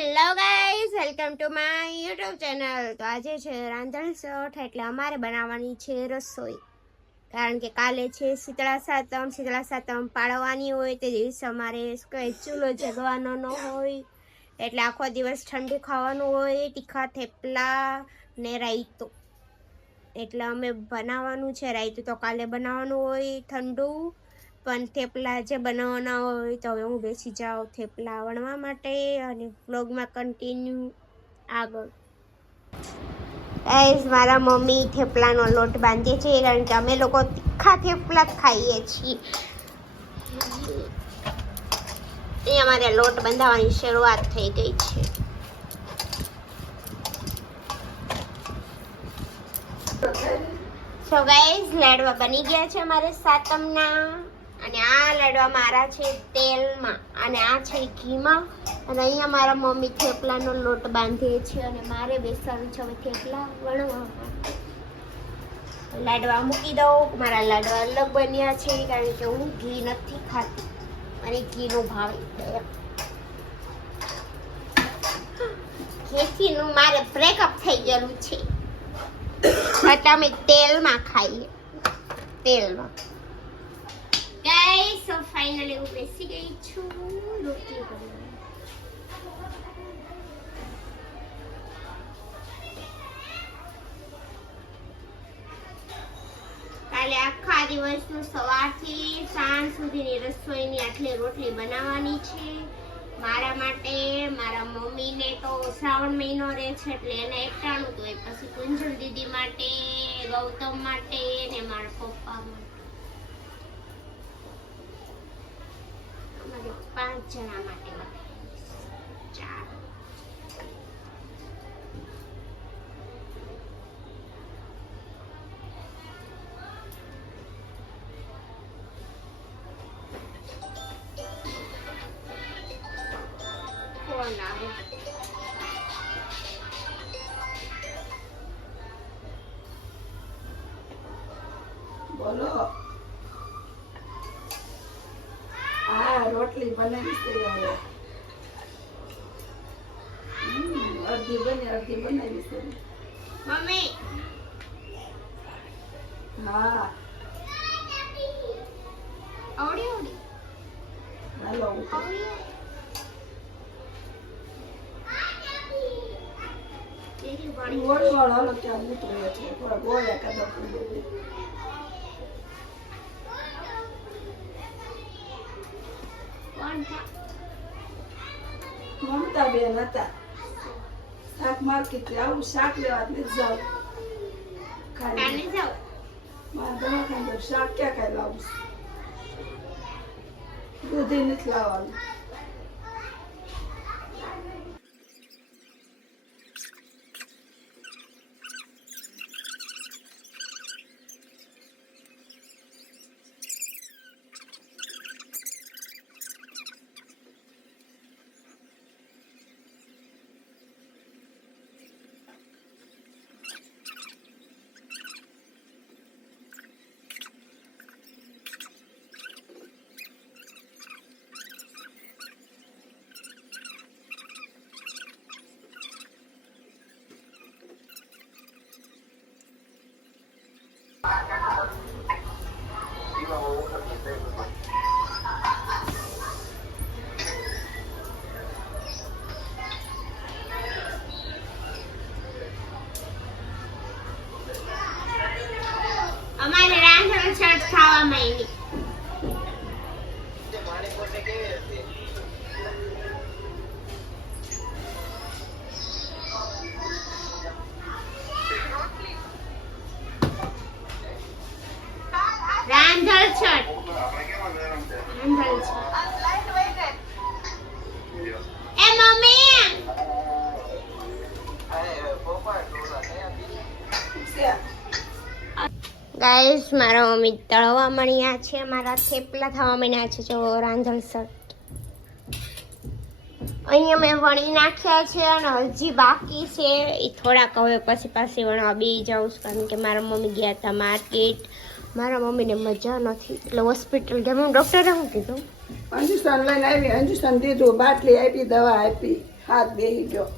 Hello guys welcome to my YouTube channel તો આજે છે રાંધણ શોઠ એટલે અમારે બનાવવાની છે રસોઈ. કારણ કે કાલે છે શીતળા સાતમ. શીતળા સાતમ પાડવાની હોય તે દિવસે અમારે કંઈ ચૂલો જગવાનો ન હોય. એટલે આખો દિવસ ઠંડુ ખાવાનું હોય, તીખા થેપલા ને રાયતું. એટલે અમે બનાવવાનું છે રાયતું તો કાલે બનાવવાનું હોય ઠંડુ. પણ થેપલા જે બનાવવાના હોય તો હવે હું બેસી જાઉં થેપલા વણવા માટે અને બ્લોગમાં કન્ટિન્યુ આગળ. ગાઈઝ મારા મમ્મી થેપલાનો લોટ બાંધે છે કારણ કે અમે લોકો તીખા થેપલા ખાઈએ છીએ. એ અમારે લોટ બંધાવવાની શરૂઆત થઈ ગઈ છે. સો ગાઈઝ લાડવા બની ગયા છે અમારે સાતમના. અને આ લાડવા મારા છે તેલમાં. અને આ છે ઘીમાં. અને અહીંયા મારા મમ્મી થેપલાનો લોટ બાંધે છે અને મારે બેસવાનું છે હવે થેપલા વણવા લાડવા મૂકી દઉં. મારા લાડવા અલગ બન્યા છે કારણ કે હું ઘી નથી ખાતી. અને ઘીનો ભાવ ઘીથીનું મારે બ્રેકઅપ થઈ ગયેલું છે. અમે તેલમાં ખાઈએ. તેલમાં. ગાઈસ સો ફાઇનલી હું બેસી ગઈ છું રોટલી બનાવવા કાલે આખા સવારથી સાંજ સુધીની રસોઈની આટલી રોટલી બનાવવાની છે. મારા માટે, મારા મમ્મીને તો શ્રાવણ મહિનો રહે છે એટલે એને એકટાણું, તો પછી કુંજલ દીદી માટે, ગૌતમ માટે ને મારા પપ્પા માટે. અમારે પાંચ જણા માટે બનાવીશ. ચાર કોણ આવે બોલો હા રોટલી બનાવી છે હવે હમ, અડધી બની અડધી બનાવી છે મમ્મી હા આવડી આવડી હાલો ઉઠો. આવડી તેરી વાળી ગોળ ગોળ હાલો ત્યાં ઉતરે છે થોડા ગોળ્યા કાઢો પૂરી. કોણ છે? મમતા બેન હતા. શાક માર્કેટ આવું શાક લેવા જ જાઉં. ખાલી મારા દવાખાને શાક ક્યાં કાંઈ લાવું? દૂધી નથી લાવવાનું. અમારે રાંધણ છઠ ખાવામાં એની એ મમ્મી! ગાઈસ મારા મમ્મી તળવા મળ્યા છે. મારા થેપલા થવા મળ્યા છે. જો રાંધણ સટ અહીંયા મેં વણી નાખ્યા છે અને હજી બાકી છે. એ થોડાક હવે પછી પાછી વણવા બી જાઉં છું, કારણ કે મારા મમ્મી ગયા હતા માર્કેટ મારા મમ્મીને મજા નથી. એટલે હોસ્પિટલ ગયા. ડૉક્ટરે શું કીધું? અંજુસ્તાન લઈને આવી. અંજુસ્તાન દીધું બાટલી આપી દવા આપી. હાથ બેહી ગયો.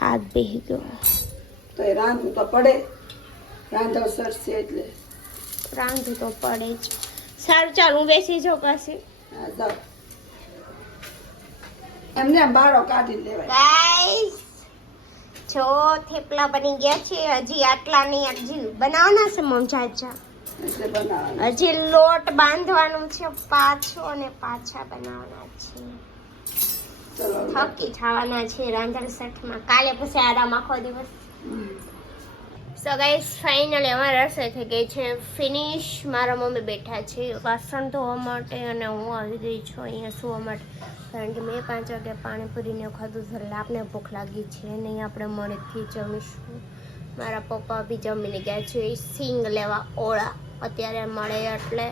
હાથ બેહી ગયો. તો એ રાંધવું તો પડે. રાંધવ સરસે એટલે. રાંધવું તો પડે જ. સારું ચાલ હું બેસી જાઉં પાછી. હા જાઓ. એમને બાળો કાઢી લેવાય. જો થેપલા બની ગયા છે. હજી આટલા નહીં હજી બનાવવાના છે મમ ચાચા હજી લોટ બાંધવાનું છે પાછો અને પાછા બનાવવાના છે. થકી થવાના છે રાંધણ સઠમાં કાલે પછી આરામ આખો દિવસ. સો ગાઈસ ફાઇનલી અમારે રસોઈ થઈ ગઈ છે. ફિનિશ મારા મમ્મી બેઠા છે. વાસણ ધોવા માટે અને હું આવી ગઈ છું અહીંયા સુવા માટે. કારણ કે મેં પાંચ વાગે પાણીપુરીને ખાધું એટલે આપણે ભૂખ લાગી છે નહીં આપણે મળેથી જમીશું. મારા પપ્પા બી જમીને ગયા છે. સિંગ લેવા ઓળા. અત્યારે મળે એટલે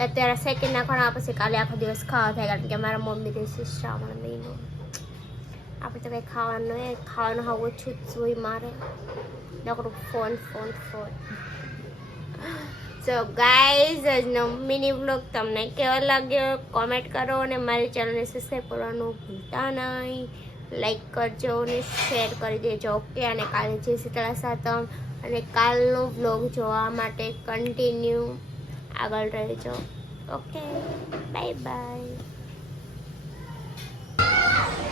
અત્યારે સેકન્ડ નાખવાના પછી કાલે આખો દિવસ ખાવા થાય. કારણ કે મારા મમ્મી દેશે શ્રાવણ મહિનો. આપણે તો કંઈ ખાવાનું એ ખાવાનું હવે ઓછું જ જોઈ મારે. નકરું phone phone phone. So guys આજનો મિની બ્લોગ તમને કેવો લાગ્યો? કોમેન્ટ કરો અને મારી ચેનલને સબસ્ક્રાઈબ કરવાનું ભૂલતા નહીં. લાઈક કરજો અને શેર કરી દેજો. ઓકે અને કાલે છે શીતળા સાતમ અને કાલનો બ્લોગ જોવા માટે કન્ટિન્યુ આગળ રહેજો. Okay bye bye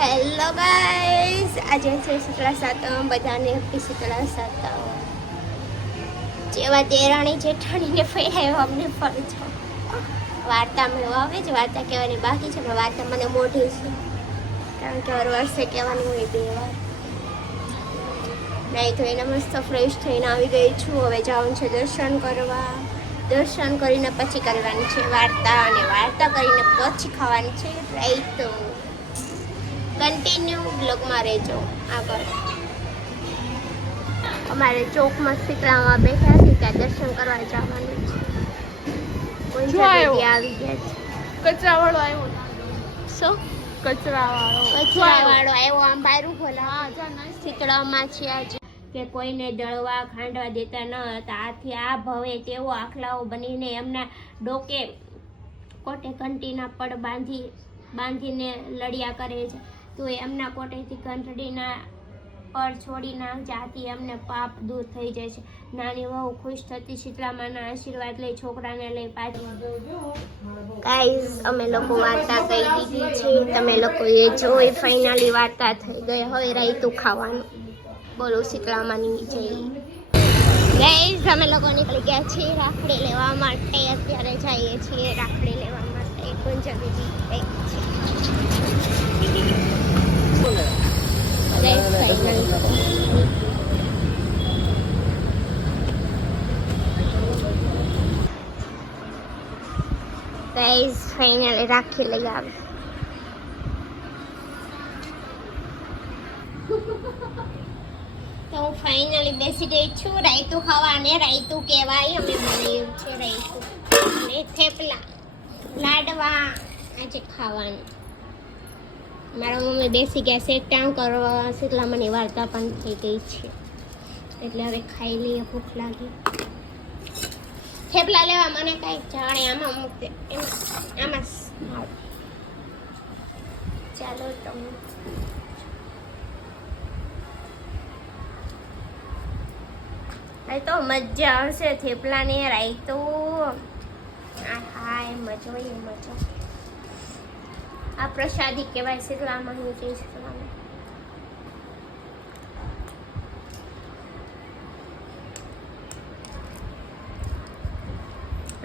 hello guys આજે છે શીતળા સાતમ બધાને હેપી શીતળા સાતમ જેવા દેરાણી જેઠાણીને ફેરાયો અમને ફરજો. વાર્તા મેં આવે જ વાર્તા કહેવાની બાકી છે, પણ વાર્તા મને મોઢી છે. કારણ કે હર વર્ષે કહેવાનું હોય બે વાર નહીં તો એને મસ્ત ફ્રેશ થઈને આવી ગઈ છું હવે જવાનું છે દર્શન કરવા દર્શન કરીને પછી કરવાની છે વાર્તા અને વાર્તા કરીને પછી ખાવાની છે રાઈતો કન્ટિન્યુ બ્લોગમાં રહેજો આગળ અમારે ચોકમાં શીતળામાં બેઠા છે ત્યાં દર્શન કરવા જવાનું છે આવી ગયા છે કચરા વાળો આવ્યો શું કચરા વાળો કચરાવાળો આવ્યો આમ બાયરું ખોલા. શીતળામાં છે આજે. કે કોઈને દળવા ખાંડવા દેતા ન હતા. આથી આ ભવે તેઓ આખલાઓ બનીને એમના ડોકે કોટે કંટીના પડ બાંધી બાંધીને લડ્યા કરે છે. તો એમના કોટેથી ઘંટડીના પર છોડી ના જાતી એમને પાપ દૂર થઈ જાય છે. નાની વહુ ખુશ થતી શીતળામાના આશીર્વાદ લઈ છોકરાને લઈ પાછી. ગાઈઝ અમે લોકો વાર્તા કહી દીધી છે. તમે લોકો એ જોઈ ફાઇનલી વાર્તા થઈ ગઈ હવે રાયતું ખાવાનું. બોલો શીતળામાની જઈ ગાઈઝ અમે લોકો નીકળી ગયા છીએ રાખડી લેવા માટે. અત્યારે જઈએ છીએ રાખડી લેવા માટે. ગુંજબીજી કંઈક છે ગાઈઝ ફાઇનલી ગાઈઝ ફાઇનલી રાખી લઈ આવે તો હું ફાઇનલી બેસી ગઈ છું. રાયતું ખાવાને રાયતું કહેવાય. અમે બનાવ્યું છે રાયતું. અને થેપલા. લાડવા. આજે ખાવાનું. મારા મમ્મી બેસી ગયા છે ટાણ કરવા શીતલામાની વાર્તા પણ થઈ ગઈ છે. એટલે હવે ખાઈ લઈએ, ભૂખ લાગી. થેપલા લેવા મને કાંઈક જાણે આમાં મૂકતે આમાં ચાલો તમે. હવે તો મજા આવશે થેપલાને હા હાય, મજો હોય એમ મજો. આ પ્રસાદી કહેવાય છે શીતળામાં હું જઈ શીતળામાં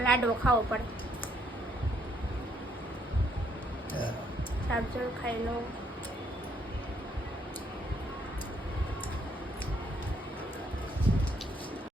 લાડવો ખાવો પડે. સારું ચાલો ખાઈ લઉં